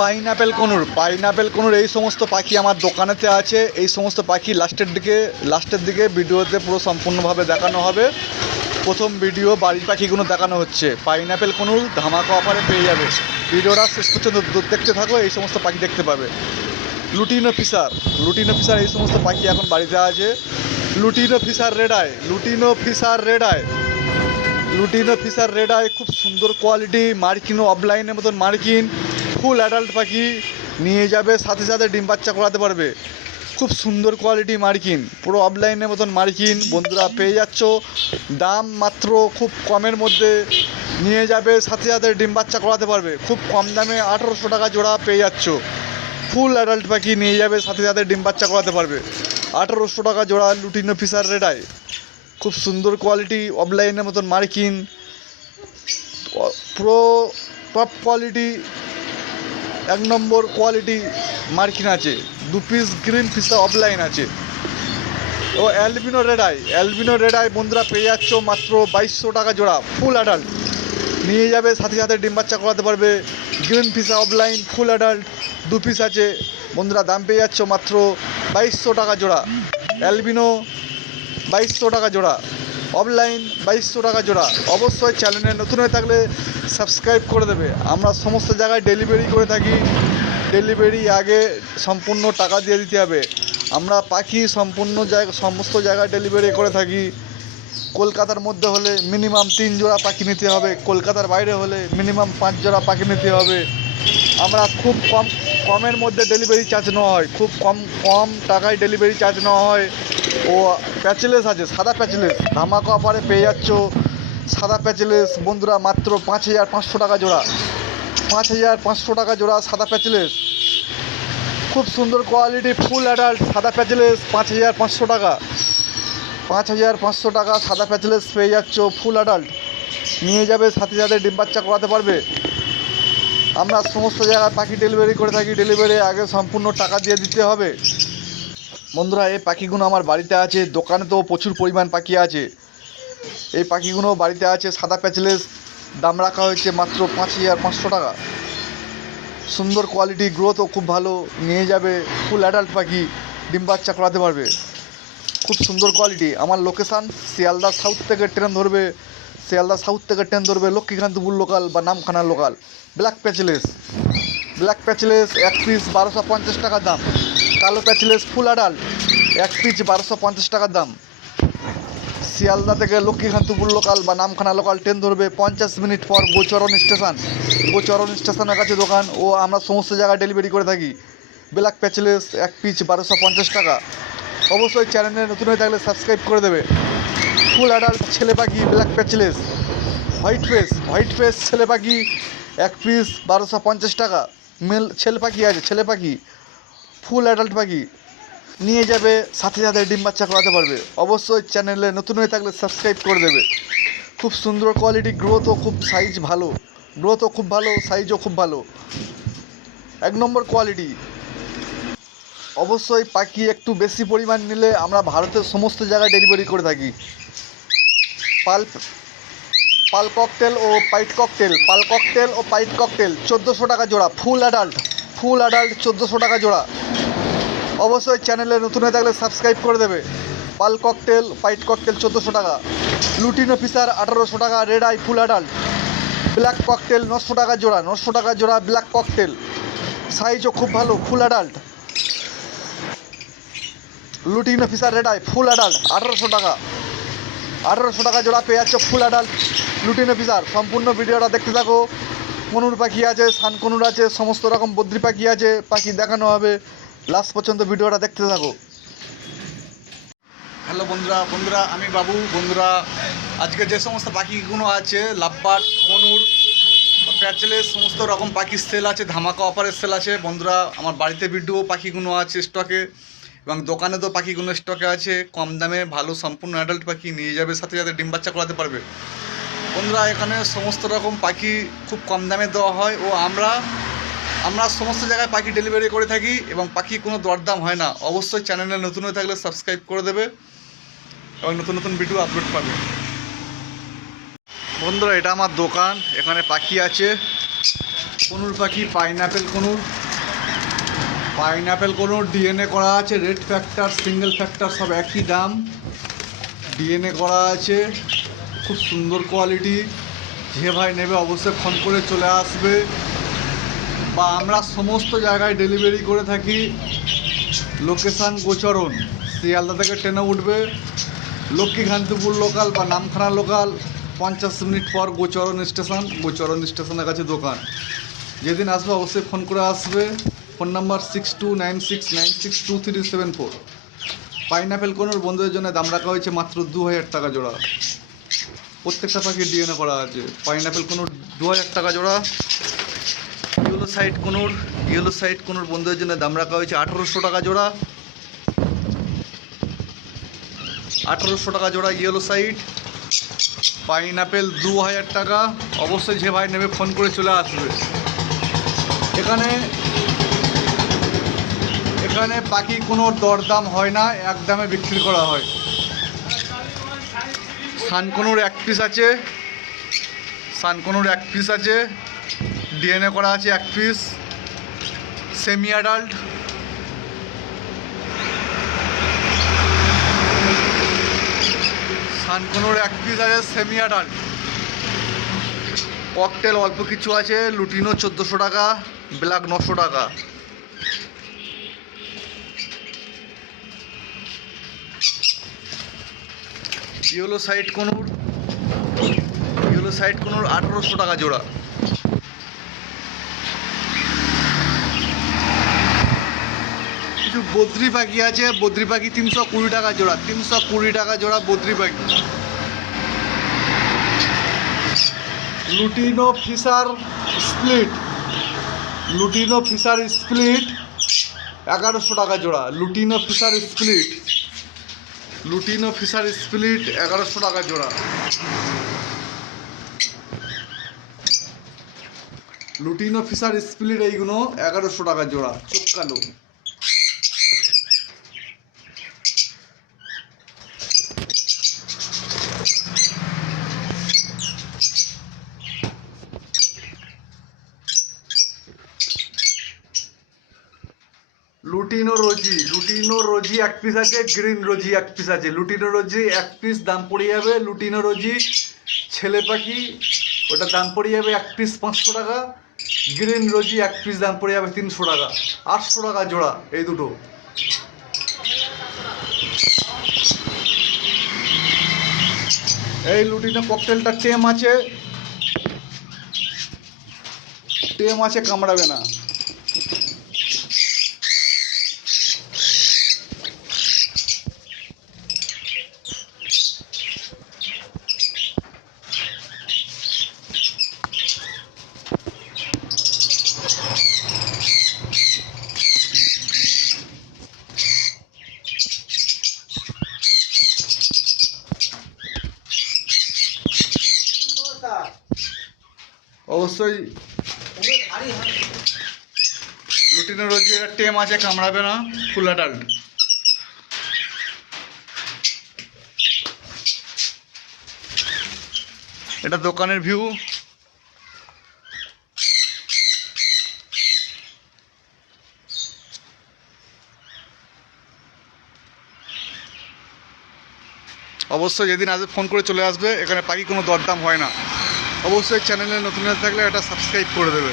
Pineapple কোনুর এই সমস্ত পাখি আমার দোকানেতে আছে। এই সমস্ত পাখি লাস্টের দিকে ভিডিওতে পুরো সম্পূর্ণভাবে দেখানো হবে। প্রথম ভিডিও বাড়ির পাখিগুলো দেখানো হচ্ছে। পাইনাপেল কোনুর ধামাকা অফারে পেয়ে যাবে। ভিডিওটা শেষ পর্যন্ত দেখতে থাকো, এই সমস্ত পাখি দেখতে পাবে। লুটিনো ফিশার এই সমস্ত পাখি এখন বাড়িতে আছে। লুটিনো ফিশার রেড আই খুব সুন্দর কোয়ালিটি, মার্কিনও অফলাইনের মতন মার্কিন, ফুল অ্যাডাল্ট পাখি নিয়ে যাবে, সাথে সাথে ডিম বাচ্চা করাতে পারবে। খুব সুন্দর কোয়ালিটি মার্কিন, পুরো অফলাইনের মতন মার্কিন বন্ধুরা পেয়ে যাচ্ছ। দাম মাত্র খুব কমের মধ্যে নিয়ে যাবে, সাথে সাথে ডিম বাচ্চা করাতে পারবে। খুব কম দামে 1800 টাকা জোড়া পেয়ে যাচ্ছ। ফুল অ্যাডাল্ট পাখি নিয়ে যাবে, সাথে সাথে ডিম বাচ্চা করাতে পারবে। 1800 টাকা জোড়া লুটিনো ফিশার রেড আই, খুব সুন্দর কোয়ালিটি, অফলাইনের মতন মার্কিন, পুরো টপ কোয়ালিটি, 1 নম্বর কোয়ালিটি মার্কিন আছে। 2 পিস গ্রিন ফিশার অফলাইন আছে। ও অ্যালবিনো রেড আই বন্ধুরা পেয়ে যাচ্ছ মাত্র 2200 টাকা জোড়া। ফুল অ্যাডাল্ট নিয়ে যাবে, সাথে সাথে ডিম বাচ্চা করাতে পারবে। গ্রিন ফিশার অফলাইন ফুল অ্যাডাল্ট 2 পিস আছে বন্ধুরা, দাম পেয়ে যাচ্ছ মাত্র 2200 টাকা জোড়া। অ্যালবিনো 2200 টাকা জোড়া, অফলাইন 2200 টাকা জোড়া। অবশ্যই চ্যানেলে নতুন হয়ে থাকলে সাবস্ক্রাইব করে দেবে। আমরা সমস্ত জায়গায় ডেলিভারি করে থাকি। ডেলিভারি আগে সম্পূর্ণ টাকা দিয়ে দিতে হবে। আমরা পাখি সমস্ত জায়গায় ডেলিভারি করে থাকি। কলকাতার মধ্যে হলে মিনিমাম 3 জোড়া পাখি নিতে হবে, কলকাতার বাইরে হলে মিনিমাম 5 জোড়া পাখি নিতে হবে। আমরা খুব কমের মধ্যে ডেলিভারি চার্জ নেওয়া হয়, খুব কম টাকায় ডেলিভারি চার্জ নেওয়া হয়। ও প্যাচলেস আছে, সাদা প্যাচলেস ধামাকা অফারে পেয়ে যাচ্ছ। সাদা প্যাচলেস বন্ধুরা মাত্র 5500 টাকা জোড়া। 5500 টাকা জোড়া সাদা প্যাচলেস, খুব সুন্দর কোয়ালিটি ফুল অ্যাডাল্ট সাদা প্যাচলেস 5500 টাকা। 5500 টাকা সাদা প্যাচলেস পেয়ে যাচ্ছ, ফুল অ্যাডাল্ট নিয়ে যাবে, সাথে সাথে ডিম বাচ্চা করাতে পারবে। আমরা সমস্ত জায়গায় পাখি ডেলিভারি করে থাকি। ডেলিভারি আগে সম্পূর্ণ টাকা দিয়ে দিতে হবে বন্ধুরা। এই পাখিগুলো আমার বাড়িতে আছে, দোকানে তো প্রচুর পরিমাণ পাখি আছে। এই পাখিগুলো বাড়িতে আছে। সাদা প্যাচলেস দাম রাখা হয়েছে মাত্র 5500 টাকা। সুন্দর কোয়ালিটি, গ্রোথও খুব ভালো, নিয়ে যাবে। ফুল অ্যাডাল্ট পাখি, ডিম বাচ্চা করাতে পারবে। খুব সুন্দর কোয়ালিটি। আমার লোকেশান শিয়ালদা সাউথ থেকে ট্রেন ধরবে লক্ষ্মীকান্তপুর লোকাল বা Namkhana local. Black patchless 1 piece 1250 টাকা দাম। কালো প্যাচলেস ফুল অ্যাডাল্ট 1 পিস 1250 টাকা দাম। শিয়ালদা থেকে লক্ষ্মীকান্তপুর লোকাল বা নামখানা লোকাল ট্রেন ধরবে, 50 মিনিট পর গোচরণ স্টেশনের কাছে দোকান। ও আমরা সমস্ত জায়গায় ডেলিভারি করে থাকি। ব্ল্যাক প্যাচলেস 1 পিস 1250 টাকা। অবশ্যই চ্যানেলে নতুন হয়ে থাকলে সাবস্ক্রাইব করে দেবে। ফুল অ্যাডাল্ট ছেলে পাখি ব্ল্যাক প্যাচলেস, হোয়াইট ফেস ছেলে পাখি 1 পিস 1250 টাকা। মেল ছেলে পাখি ফুল অ্যাডাল্ট পাখি নিয়ে যাবে, সাথে সাথে ডিম বাচ্চা করাতে পারবে। অবশ্যই চ্যানেলে নতুন হয়ে থাকলে সাবস্ক্রাইব করে দেবে। খুব সুন্দর কোয়ালিটি, গ্রোথও খুব ভালো, সাইজও খুব ভালো, 1 নম্বর কোয়ালিটি। অবশ্যই পাখি একটু বেশি পরিমাণ নিলে আমরা ভারতের সমস্ত জায়গায় ডেলিভারি করে থাকি। পাল ককটেল ও পাইট ককটেল 1400 টাকা জোড়া। ফুল অ্যাডাল্ট 1400 টাকা জোড়া। অবশ্যই চ্যানেলে নতুন হয়ে থাকলে সাবস্ক্রাইব করে দেবে। পাল ককটেল পাইট ককটেল 1400 টাকা। লুটিনো ফিশার 1800 টাকা red eye full adult. Black cockatiel 900 টাকা জোড়া ব্ল্যাক ককটেল, সাইজও খুব ভালো, full adult. Lutino Fischer red eye full adult 1800 টাকা জোড়া পেয়ে যাচ্ছ ফুল অ্যাডাল্ট লুটিনো ফিশার। সম্পূর্ণ ভিডিওটা দেখতে থাকো। কনুর পাখি আছে, সানকনুর আছে, সমস্ত রকম বদ্রি পাখি আছে, পাখি দেখানো হবে। লাস্ট পর্যন্ত ভিডিওটা দেখতে থাকো। হ্যালো বন্ধুরা আমি বাবু। বন্ধুরা আজকে যে সমস্ত পাখিগুলো আছে, লাভবার্ড, কনুর, প্যাচলেস, সমস্ত রকম পাখি সেল আছে, ধামাকা অফারের সেল আছে বন্ধুরা। আমার বাড়িতে ভিডিও পাখিগুলো আছে স্টকে, এবং দোকানে তো পাখিগুলো স্টকে আছে। কম দামে ভালো সম্পূর্ণ অ্যাডাল্ট পাখি নিয়ে যাবে, সাথে সাথে ডিম বাচ্চা করাতে পারবে বন্ধুরা। এখানে সমস্ত রকম পাখি খুব কম দামে দেওয়া হয়। ও আমরা সমস্ত জায়গায় পাখি ডেলিভারি করে থাকি, এবং পাখি কোনো দরদাম হয় না। অবশ্যই চ্যানেলে নতুন হয়ে থাকলে সাবস্ক্রাইব করে দেবে, এবং নতুন ভিডিও আপলোড পাবে বন্ধুরা। এটা আমার দোকান, এখানে পাখি আছে। কনুর পাখি pineapple conure, pineapple conure DNA করা আছে, রেড ফ্যাক্টর সিঙ্গেল ফ্যাক্টর সব একই দাম, ডিএনএ করা আছে, খুব সুন্দর কোয়ালিটি। যে ভাই নেবে অবশ্যই ফোন করে চলে আসবে, বা আমরা সমস্ত জায়গায় ডেলিভারি করে থাকি। লোকেশান গোচরণ, শিয়ালদা থেকে ট্রেনে উঠবে, লক্ষ্মীকান্তপুর লোকাল বা নামখানা লোকাল, 50 মিনিট পর গোচরণ স্টেশন, গোচরণ স্টেশনের কাছে দোকান। যেদিন আসবে অবশ্যই ফোন করে আসবে। Phone number 6296962374। পাইনাপেল কোনোর বন্ধুদের জন্য দাম রাখা হয়েছে মাত্র 2000 টাকা জোড়া। প্রত্যেকটা পাখি ডিএনএ করা আছে। পাইনাপেল কোনোর 2000 টাকা জোড়া। ইয়েলো সাইড কোনোর বন্ধুদের জন্য দাম রাখা হয়েছে 1800 টাকা জোড়া। 1800 টাকা জোড়া ইয়েলো সাইড। পাইনাপেল 2000 টাকা। অবশ্যই যে ভাই নেবে ফোন করে চলে আসবে। এখানে পাখি কোনো দরদাম হয় না, এক দামে বিক্রি করা হয়। সানকনুর এক পিস আছে, ডিএনএ করা আছে এক পিস, সেমি অ্যাডাল্ট। সানকনুর এক পিস আছে সেমি অ্যাডাল্ট। ককটেল অল্প কিছু আছে, লুটিনো 1400 টাকা, ব্ল্যাক 900 টাকা। ইয়েলো সাইড কোনুর 1800 টাকা জোড়া। কিছু বদ্রি পাখি আছে, বদ্রি পাখি 320 টাকা জোড়া, 320 টাকা জোড়া বদ্রি পাখি। লুটিনো ফিশার স্প্লিট 1100 টাকা জোড়া। লুটিনো ফিশার স্প্লিট 1100 টাকা জোড়া। লুটিনো ফিশার স্প্লিট এইগুলো 1100 টাকা জোড়া, চোখ কালো। লুটিনো রোজি এক পিস আছে, গ্রিন রোজি এক পিস আছে। লুটিনো রোজি এক পিস দাম পড়ে যাবে, লুটিনো রোজি ছেলে পাখি, ওটা দাম পড়ে যাবে এক পিস 500 টাকা। গ্রিন রোজি এক পিস দাম পড়ে যাবে 300 টাকা। 800 টাকা জোড়া এই দুটো। এই লুটিনো ককটেলটা টেম আছে, কামড়াবে না। অবশ্যই লুটিনো রোজি এটা টেম আছে, কামড়াবে না, ফুল অ্যাডাল্ট। এটা দোকানের ভিউ। অবশ্যই যেদিন আসবে ফোন করে চলে আসবে। এখানে পাখি কোনো দরদাম হয় না। অবশ্যই চ্যানেলে নতুন থাকলে এটা সাবস্ক্রাইব করে দেবে।